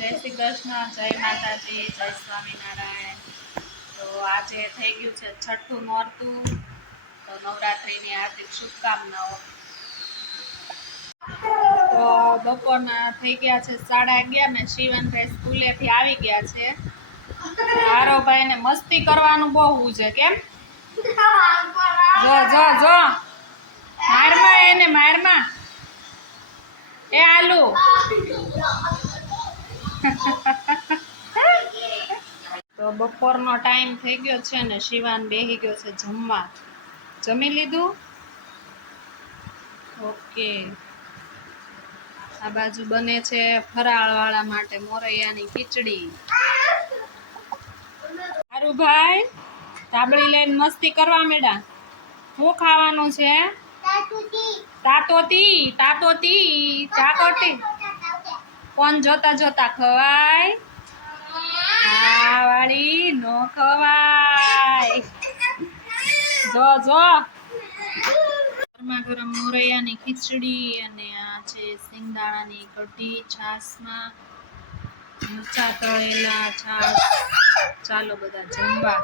જય શ્રી કૃષ્ણ, જય માતાજી, જય સ્વામિનારાયણ। તો આજે થઈ ગયું છે છઠ્ઠું નોરતું, તો નવરાત્રિની હાર્દિક શુભકામનાઓ। તો બપોરના થઈ ગયા છે 11:30 ને શિવનભાઈ સ્કૂલેથી આવી ગયા છે। હારોભાઈ ને મસ્તી કરવાનું બહુ છે, કેમ? જો જો જો મારમાં એને મારમાં એ આલુ તો બપોરનો ટાઈમ થઈ ગયો છે ને શિવાન બેહી ગયો છે જમવા। જમી લીધું? ઓકે। આ બાજુ બને છે ફરાળવાળા માટે મોરૈયાની ખીચડી। હારુભાઈ ધાબળી લઈને મસ્તી કરવા માંડ્યા। શું ખાવાનું છે? તાતોતી તાતોતી ચાકોટી। કોણ જોતા જોતા ખવાય? આ વાળી નો ખવાય। જો જો ગરમા ગરમ મોરૈયાની ખીચડી અને આ છે સિંગદાણાની કઢી છાશમાં, મરચાં તળેલા, છાશ। ચાલો બધા જમવા।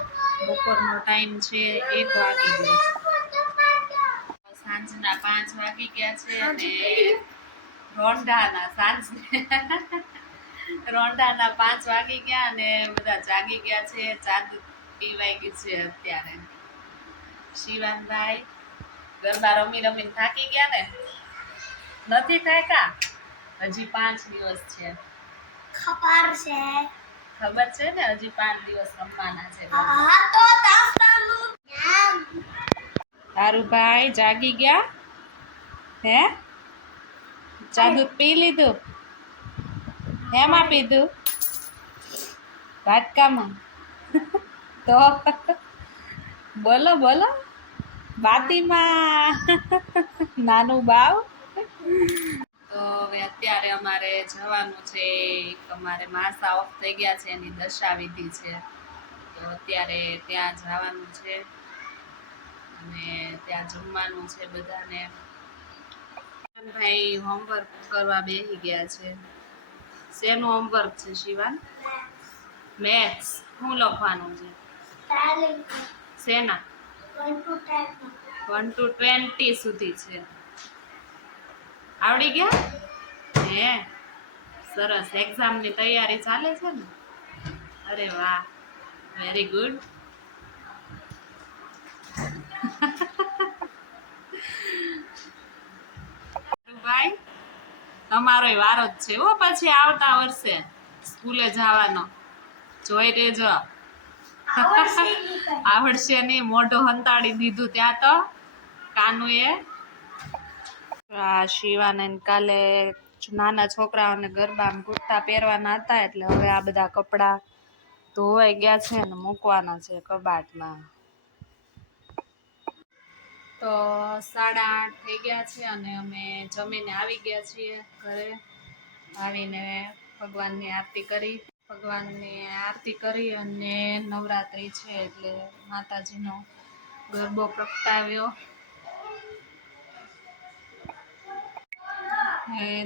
બપોરનો ટાઈમ છે 1 વાગી ગયો। સાંજના 5 વાગી ગયા છે અને રોંઢાના 5 વાગી ગયા અને બધા જાગી ગયા છે। ચાંદ પીવાઈ ગઈ છે અત્યારે। શિવાનભાઈ ગરબા રમી રમીને થાકી ગયા ને? નથી થાક્યા? હજી 5 દિવસ છે। ખબર છે ને, હજી 5 દિવસ રમવાના છે। હારુભાઈ જાગી ગયા? હે ચા દૂધ પી લીધું? હેમાં પીધું? વાટકામાં? તો બોલો બોલો બાતીમાં નાનું બાવ। તો હવે અત્યારે અમારે જવાનું છે, અમારે માસા ઓફ થઈ ગયા છે એની દશાવિધિ છે, તો અત્યારે ત્યાં જવાનું છે અને ત્યાં જમવાનું છે બધાને। ભાઈ હોમવર્ક કરવા બેસી ગયા છે। શેનું હોમવર્ક છે શિવાન? મેથ્સ। શું લખવાનું છે? શેના? 1 to 20 સુધી છે। આવડી ગયા? હે સરસ। એક્ઝામની તૈયારી ચાલે છે ને? અરે વાહ, વેરી ગુડ। ભાઈ તમારો વારો જ છે હો, પછી આવતા વર્ષે સ્કૂલે જવાનો। જોઈ રેજો। આવડશે નહીં, મોઢું હંતાડી દીધું ત્યાં તો કાનુએ। આ શિવાને કાલે નાના છોકરાઓને ગરબામાં કુર્તા પહેરવાના હતા, એટલે હવે આ બધા કપડાં ધોવાઈ ગયા છે ને મૂકવાના છે કબાટમાં। તો 8:30 થઈ ગયા છે અને અમે જમીને આવી ગયા છીએ ઘરે। આવીને ભગવાનની આરતી કરી અને નવરાત્રિ છે એટલે માતાજીનો ગરબો પ્રગટાવ્યો।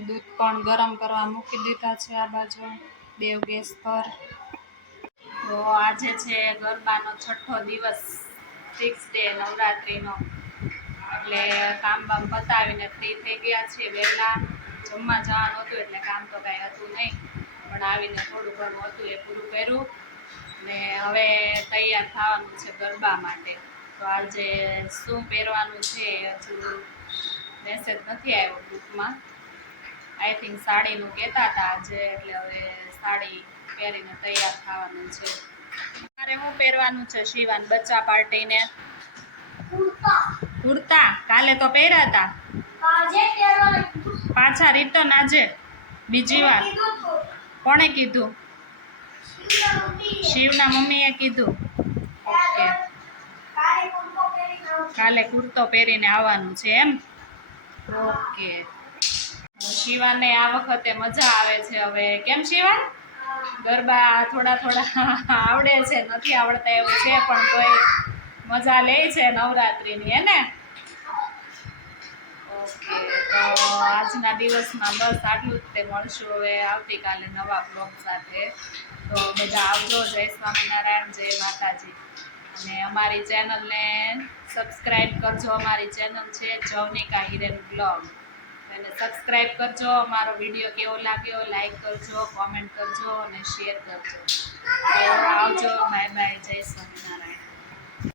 દૂધ પણ ગરમ કરવા મૂકી દીધા છે આ બાજુ 2 ગેસ પર। તો આજે છે ગરબાનો 6ઠ્ઠો દિવસ, 6th ડે નવરાત્રિનો, એટલે કામ બામ પતાવીને ફ્રી થઈ ગયા છીએ વહેલા। જમવા જવાનું હતું એટલે કામ તો કાંઈ હતું નહીં, પણ આવીને થોડું ઘણું હતું એ પૂરું કર્યું ને હવે તૈયાર થવાનું છે ગરબા માટે। તો આજે શું પહેરવાનું છે હજુ મેસેજ નથી આવ્યો ગ્રુપમાં। આઈ થિંક સાડીનું કહેતા હતા આજે, એટલે હવે સાડી પહેરીને તૈયાર થવાનું છે। તમારે શું પહેરવાનું છે શિવાન બચ્ચા પાર્ટીને? કુર્તા કાલે તો પહેર્યા હતા, પાછા રિટર્ન આજે બીજી વાર? કોણે કીધું? શિવના મમ્મીએ કીધું? ઓકે, કાલે કુર્તો પહેરીને આવવાનું છે એમ? ઓકે। શિવાને આ વખતે મજા આવે છે હવે, કેમ શિવાન? ગરબા થોડા આવડે છે, નથી આવડતા એવું છે, પણ તોય મજા લે છે નવરાત્રિની, હે ને? ઓકે, તો આજના દિવસમાં બસ આટલું જ. તે મળશું હવે આવતીકાલે નવા બ્લોગ સાથે. તો બધા આવજો. જય સ્વામિનારાયણ, જય માતાજી. અને અમારી ચેનલને સબસ્ક્રાઈબ કરજો. અમારી ચેનલ છે જવનિકા હિરેન બ્લોગ. એને સબસ્ક્રાઈબ કરજો. અમારો વિડીયો કેવો લાગ્યો લાઈક કરજો, કોમેન્ટ કરજો અને શેર કરજો. તો આવજો. Bye bye. જય સ્વામિનારાયણ.